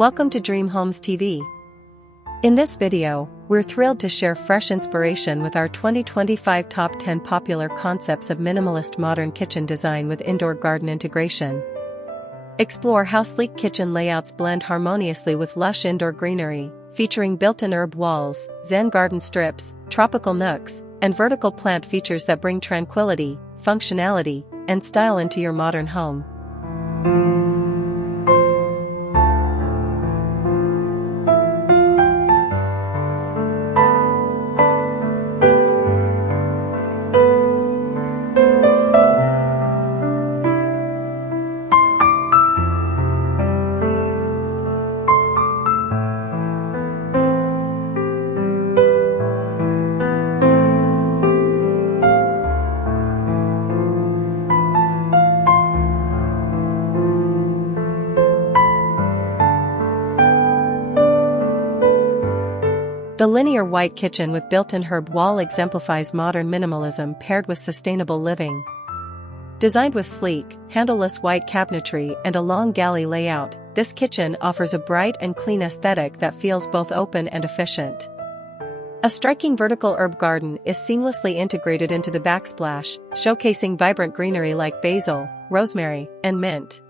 Welcome to Dream Homes TV. In this video, we're thrilled to share fresh inspiration with our 2025 top 10 popular concepts of minimalist modern kitchen design with indoor garden integration. Explore how sleek kitchen layouts blend harmoniously with lush indoor greenery, featuring built-in herb walls, zen garden strips, tropical nooks, and vertical plant features that bring tranquility, functionality, and style into your modern home. The linear white kitchen with built-in herb wall exemplifies modern minimalism paired with sustainable living. Designed with sleek, handleless white cabinetry and a long galley layout, this kitchen offers a bright and clean aesthetic that feels both open and efficient. A striking vertical herb garden is seamlessly integrated into the backsplash, showcasing vibrant greenery like basil, rosemary, and mint.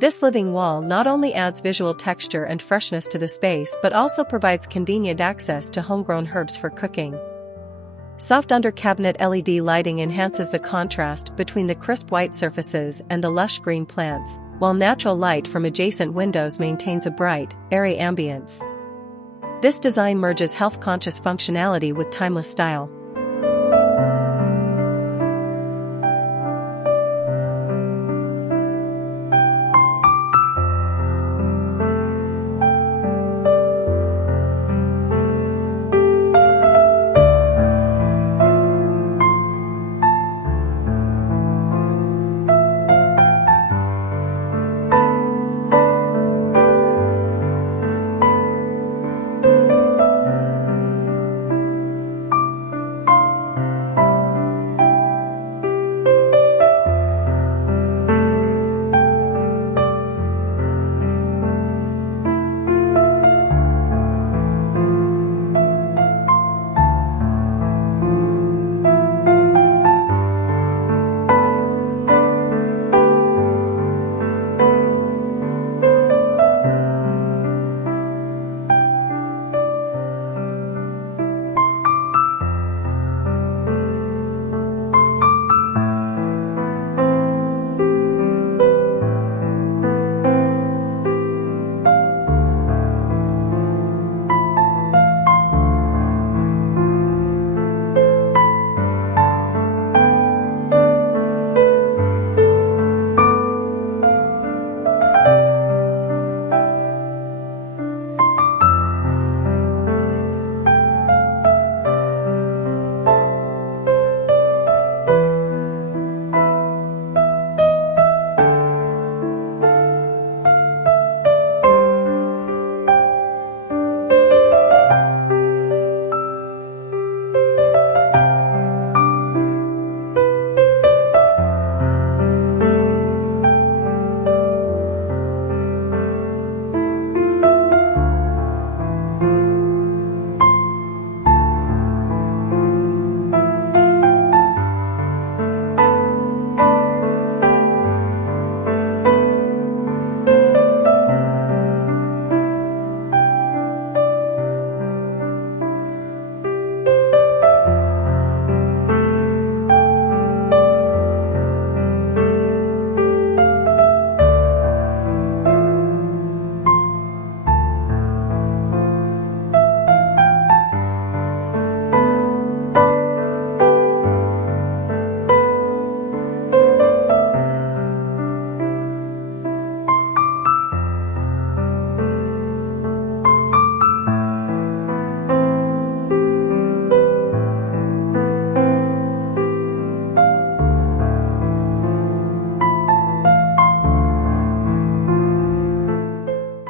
This living wall not only adds visual texture and freshness to the space but also provides convenient access to homegrown herbs for cooking. Soft under-cabinet LED lighting enhances the contrast between the crisp white surfaces and the lush green plants, while natural light from adjacent windows maintains a bright, airy ambience. This design merges health-conscious functionality with timeless style.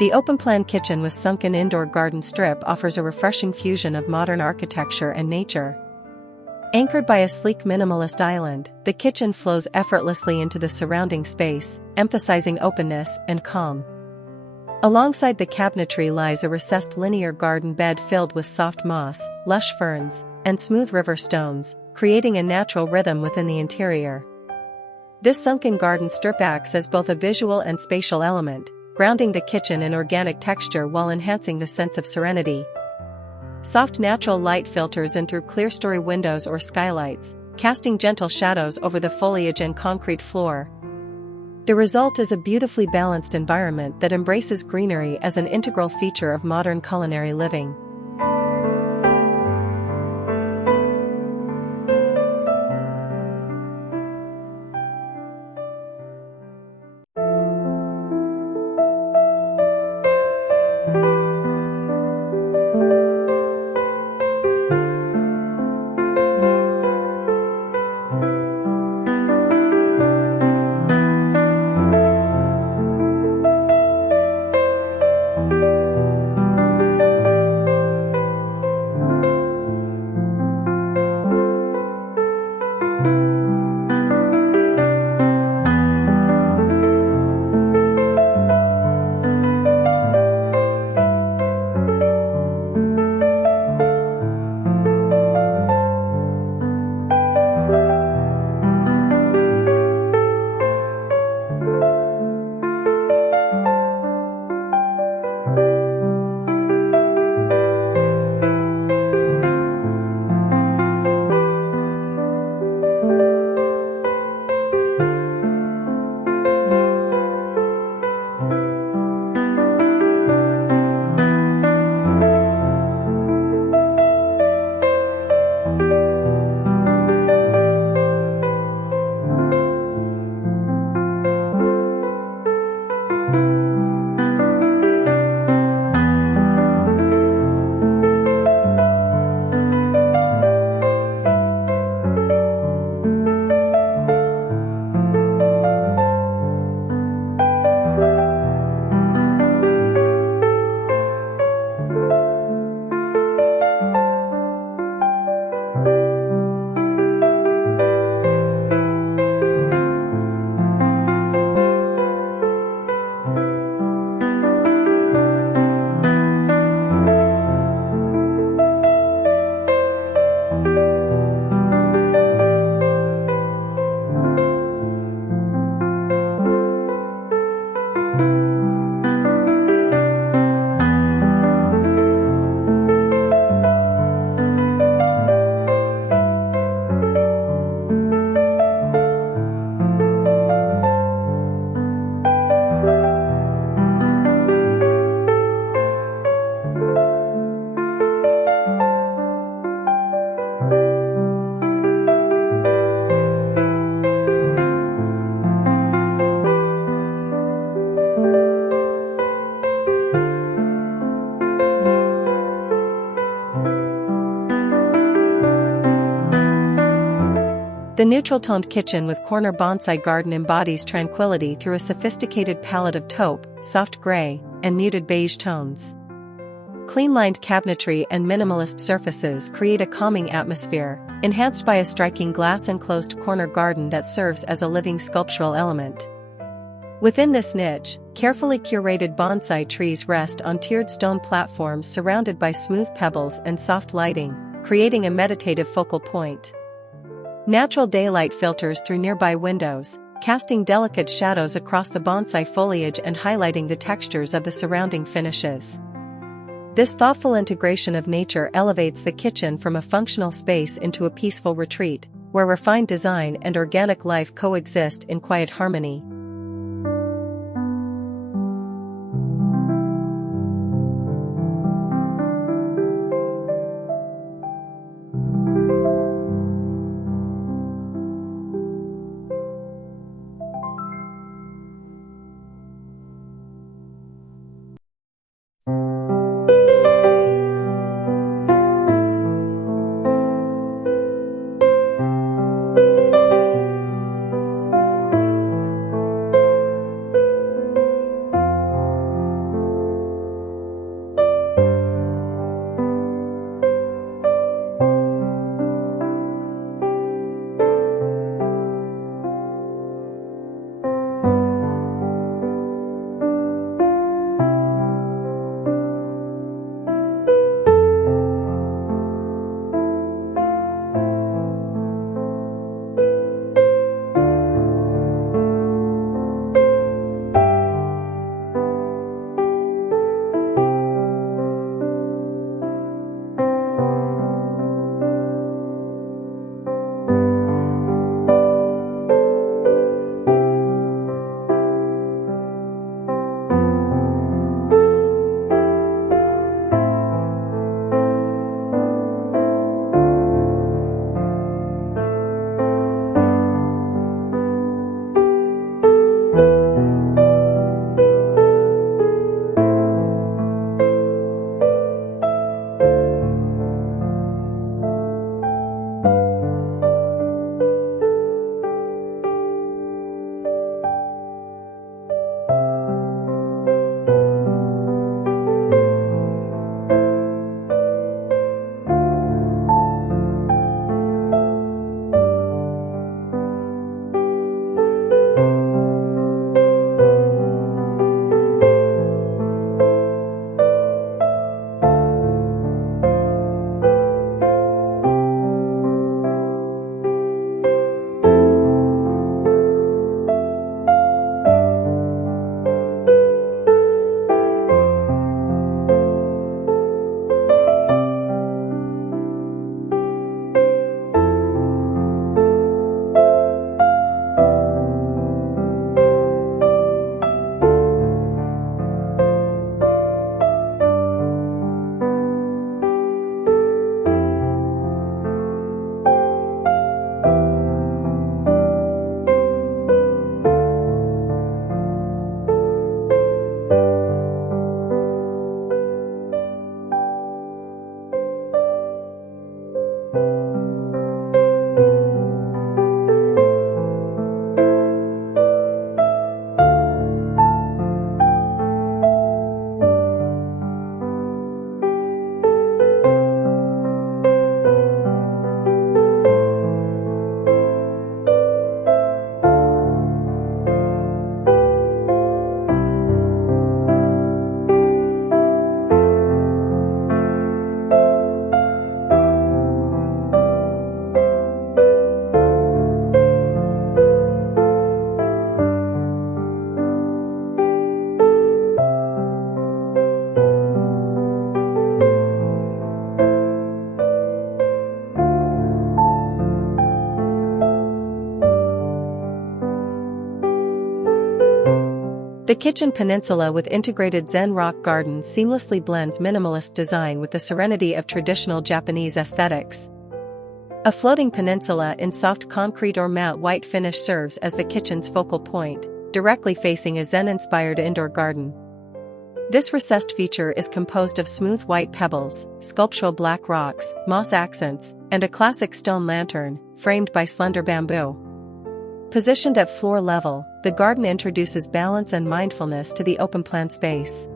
The open-plan kitchen with sunken indoor garden strip offers a refreshing fusion of modern architecture and nature. Anchored by a sleek minimalist island, the kitchen flows effortlessly into the surrounding space, emphasizing openness and calm. Alongside the cabinetry lies a recessed linear garden bed filled with soft moss, lush ferns, and smooth river stones, creating a natural rhythm within the interior. This sunken garden strip acts as both a visual and spatial element, grounding the kitchen in organic texture while enhancing the sense of serenity. Soft natural light filters in through clerestory windows or skylights, casting gentle shadows over the foliage and concrete floor. The result is a beautifully balanced environment that embraces greenery as an integral feature of modern culinary living. The neutral-toned kitchen with corner bonsai garden embodies tranquility through a sophisticated palette of taupe, soft gray, and muted beige tones. Clean-lined cabinetry and minimalist surfaces create a calming atmosphere, enhanced by a striking glass-enclosed corner garden that serves as a living sculptural element. Within this niche, carefully curated bonsai trees rest on tiered stone platforms surrounded by smooth pebbles and soft lighting, creating a meditative focal point. Natural daylight filters through nearby windows, casting delicate shadows across the bonsai foliage and highlighting the textures of the surrounding finishes. This thoughtful integration of nature elevates the kitchen from a functional space into a peaceful retreat, where refined design and organic life coexist in quiet harmony. kitchen peninsula with integrated Zen rock garden seamlessly blends minimalist design with the serenity of traditional Japanese aesthetics. A floating peninsula in soft concrete or matte white finish serves as the kitchen's focal point, directly facing a Zen-inspired indoor garden. This recessed feature is composed of smooth white pebbles, sculptural black rocks, moss accents, and a classic stone lantern, framed by slender bamboo. Positioned at floor level, the garden introduces balance and mindfulness to the open-plan space.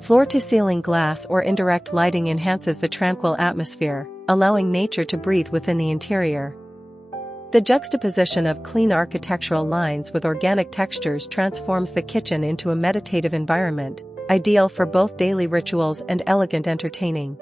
Floor-to-ceiling glass or indirect lighting enhances the tranquil atmosphere, allowing nature to breathe within the interior. The juxtaposition of clean architectural lines with organic textures transforms the kitchen into a meditative environment, ideal for both daily rituals and elegant entertaining.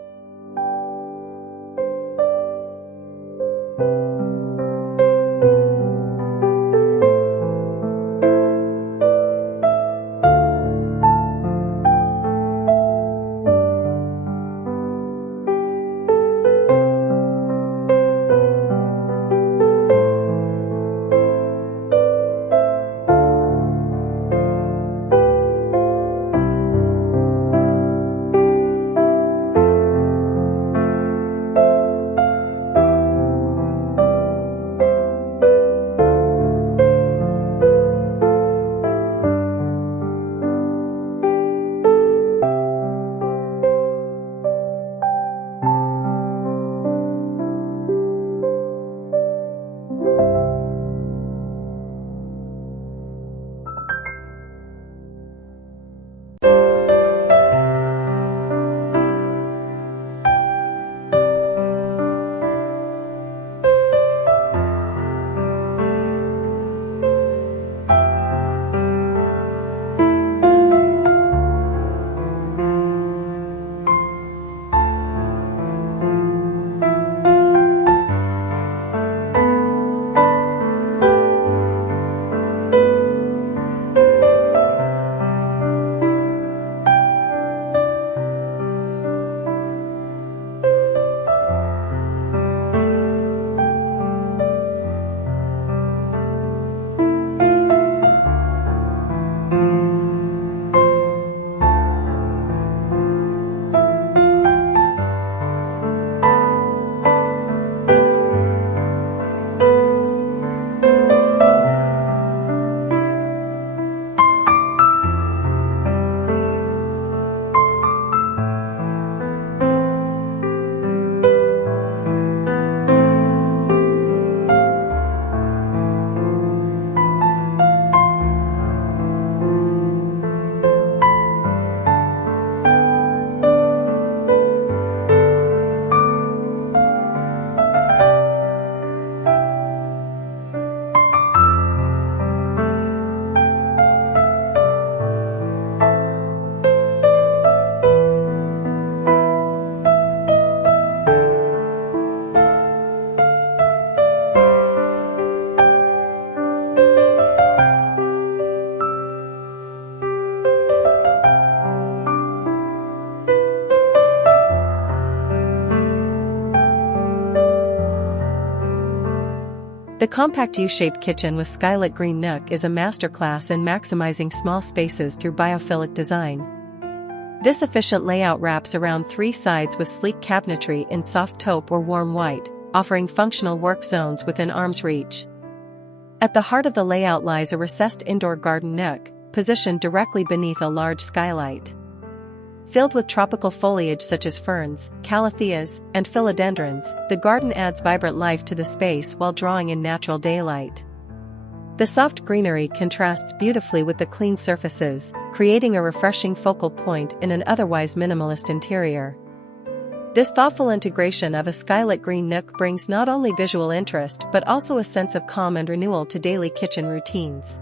The compact U-shaped kitchen with Skylight Green Nook is a masterclass in maximizing small spaces through biophilic design. This efficient layout wraps around three sides with sleek cabinetry in soft taupe or warm white, offering functional work zones within arm's reach. At the heart of the layout lies a recessed indoor garden nook, positioned directly beneath a large skylight. Filled with tropical foliage such as ferns, calatheas, and philodendrons, the garden adds vibrant life to the space while drawing in natural daylight. The soft greenery contrasts beautifully with the clean surfaces, creating a refreshing focal point in an otherwise minimalist interior. This thoughtful integration of a skylit green nook brings not only visual interest but also a sense of calm and renewal to daily kitchen routines.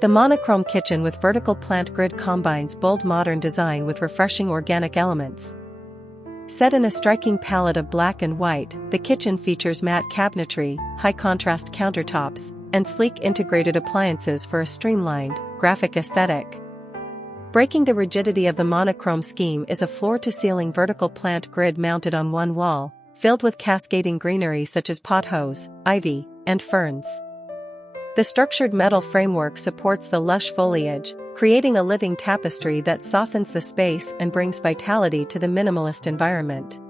The monochrome kitchen with vertical plant grid combines bold modern design with refreshing organic elements. Set in a striking palette of black and white, the kitchen features matte cabinetry, high-contrast countertops, and sleek integrated appliances for a streamlined, graphic aesthetic. Breaking the rigidity of the monochrome scheme is a floor-to-ceiling vertical plant grid mounted on one wall, filled with cascading greenery such as pothos, ivy, and ferns. The structured metal framework supports the lush foliage, creating a living tapestry that softens the space and brings vitality to the minimalist environment.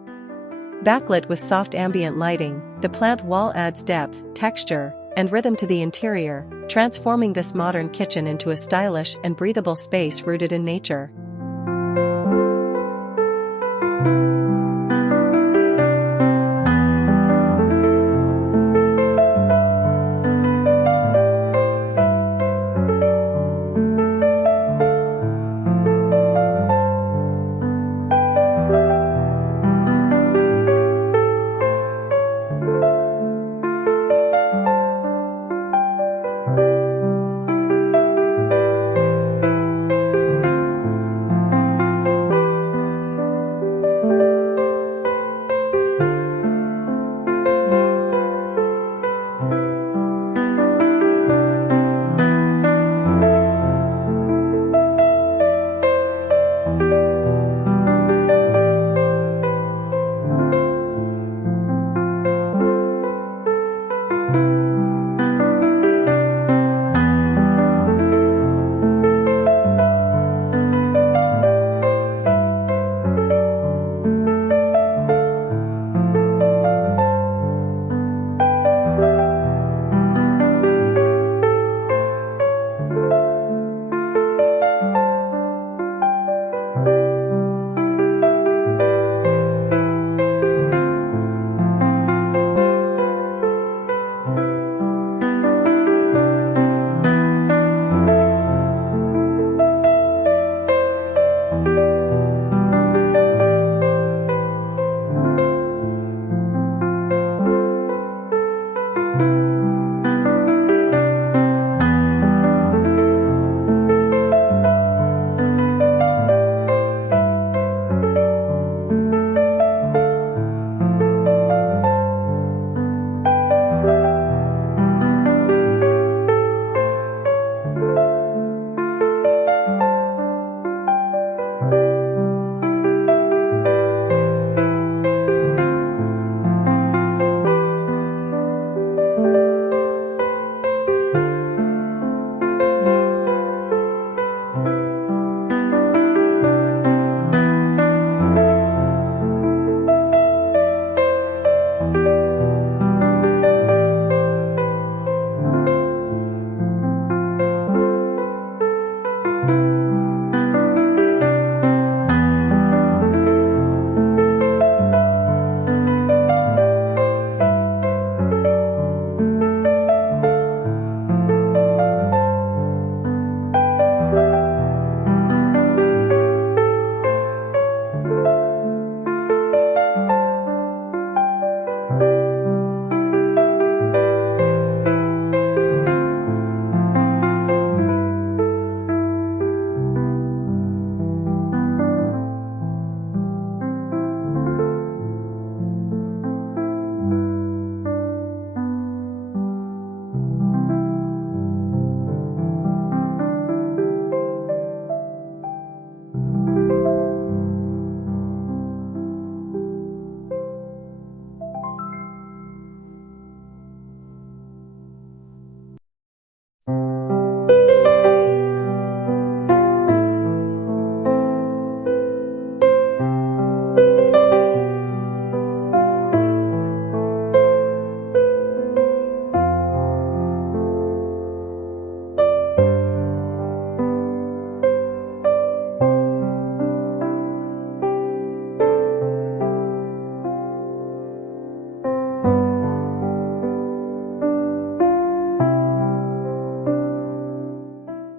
Backlit with soft ambient lighting, the plant wall adds depth, texture, and rhythm to the interior, transforming this modern kitchen into a stylish and breathable space rooted in nature.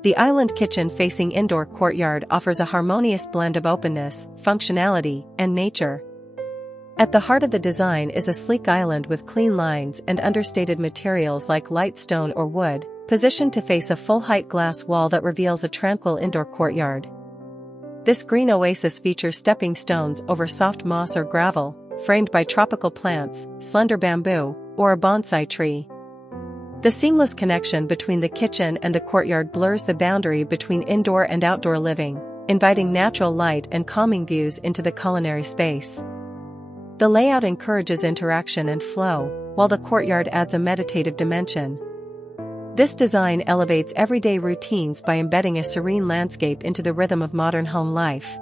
The island kitchen facing indoor courtyard offers a harmonious blend of openness, functionality, and nature. At the heart of the design is a sleek island with clean lines and understated materials like light stone or wood, positioned to face a full-height glass wall that reveals a tranquil indoor courtyard. This green oasis features stepping stones over soft moss or gravel, framed by tropical plants, slender bamboo, or a bonsai tree. The seamless connection between the kitchen and the courtyard blurs the boundary between indoor and outdoor living, inviting natural light and calming views into the culinary space. The layout encourages interaction and flow, while the courtyard adds a meditative dimension. This design elevates everyday routines by embedding a serene landscape into the rhythm of modern home life.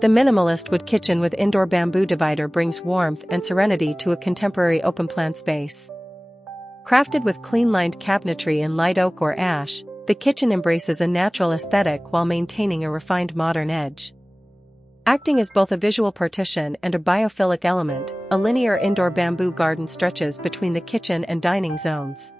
The minimalist wood kitchen with indoor bamboo divider brings warmth and serenity to a contemporary open-plan space. Crafted with clean-lined cabinetry in light oak or ash, the kitchen embraces a natural aesthetic while maintaining a refined modern edge. Acting as both a visual partition and a biophilic element, a linear indoor bamboo garden stretches between the kitchen and dining zones.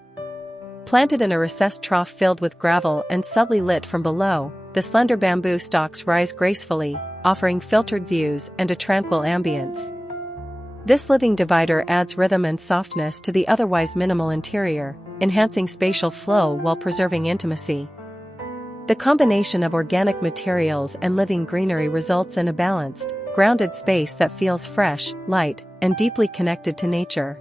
Planted in a recessed trough filled with gravel and subtly lit from below, the slender bamboo stalks rise gracefully, offering filtered views and a tranquil ambience. This living divider adds rhythm and softness to the otherwise minimal interior, enhancing spatial flow while preserving intimacy. The combination of organic materials and living greenery results in a balanced, grounded space that feels fresh, light, and deeply connected to nature.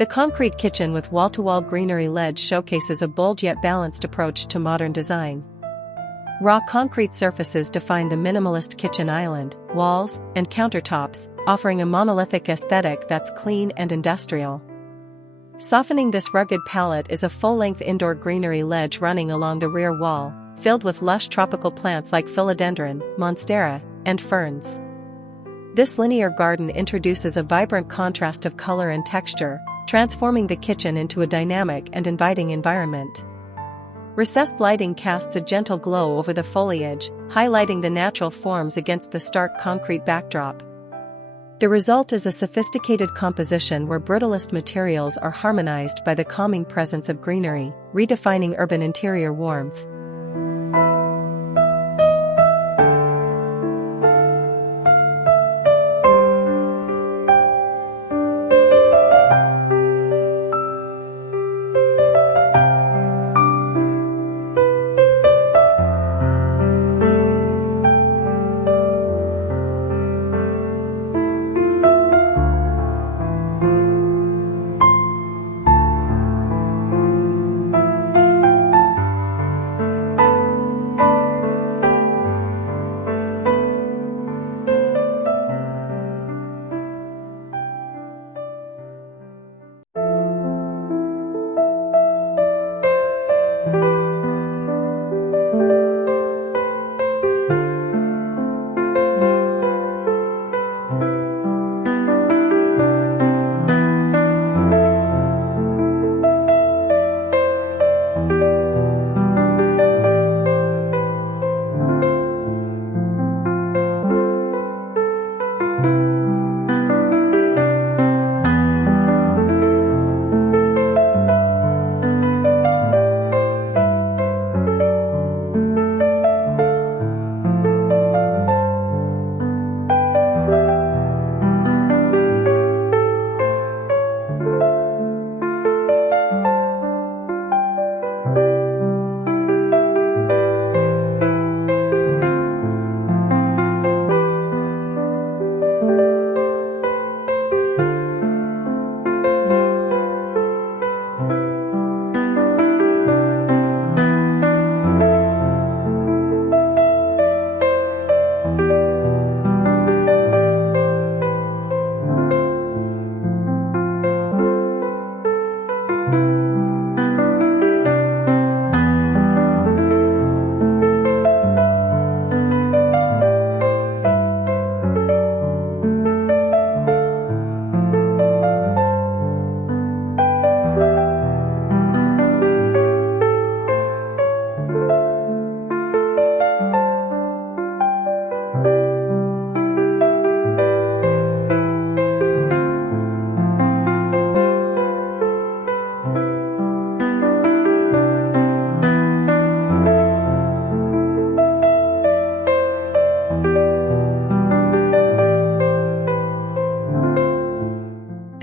The concrete kitchen with wall-to-wall greenery ledge showcases a bold yet balanced approach to modern design. Raw concrete surfaces define the minimalist kitchen island, walls, and countertops, offering a monolithic aesthetic that's clean and industrial. Softening this rugged palette is a full-length indoor greenery ledge running along the rear wall, filled with lush tropical plants like philodendron, monstera, and ferns. This linear garden introduces a vibrant contrast of color and texture, transforming the kitchen into a dynamic and inviting environment. Recessed lighting casts a gentle glow over the foliage, highlighting the natural forms against the stark concrete backdrop. The result is a sophisticated composition where brutalist materials are harmonized by the calming presence of greenery, redefining urban interior warmth.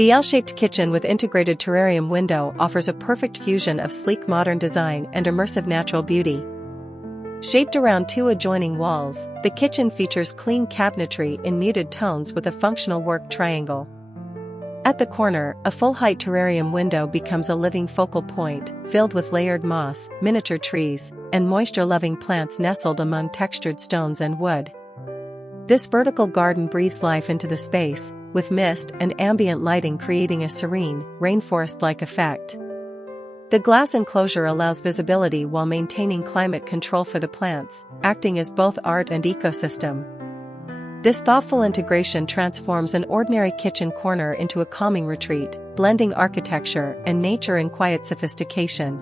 The L-shaped kitchen with integrated terrarium window offers a perfect fusion of sleek modern design and immersive natural beauty. Shaped around two adjoining walls, the kitchen features clean cabinetry in muted tones with a functional work triangle. At the corner, a full-height terrarium window becomes a living focal point, filled with layered moss, miniature trees, and moisture-loving plants nestled among textured stones and wood. This vertical garden breathes life into the space, with mist and ambient lighting creating a serene, rainforest-like effect. The glass enclosure allows visibility while maintaining climate control for the plants, acting as both art and ecosystem. This thoughtful integration transforms an ordinary kitchen corner into a calming retreat, blending architecture and nature in quiet sophistication.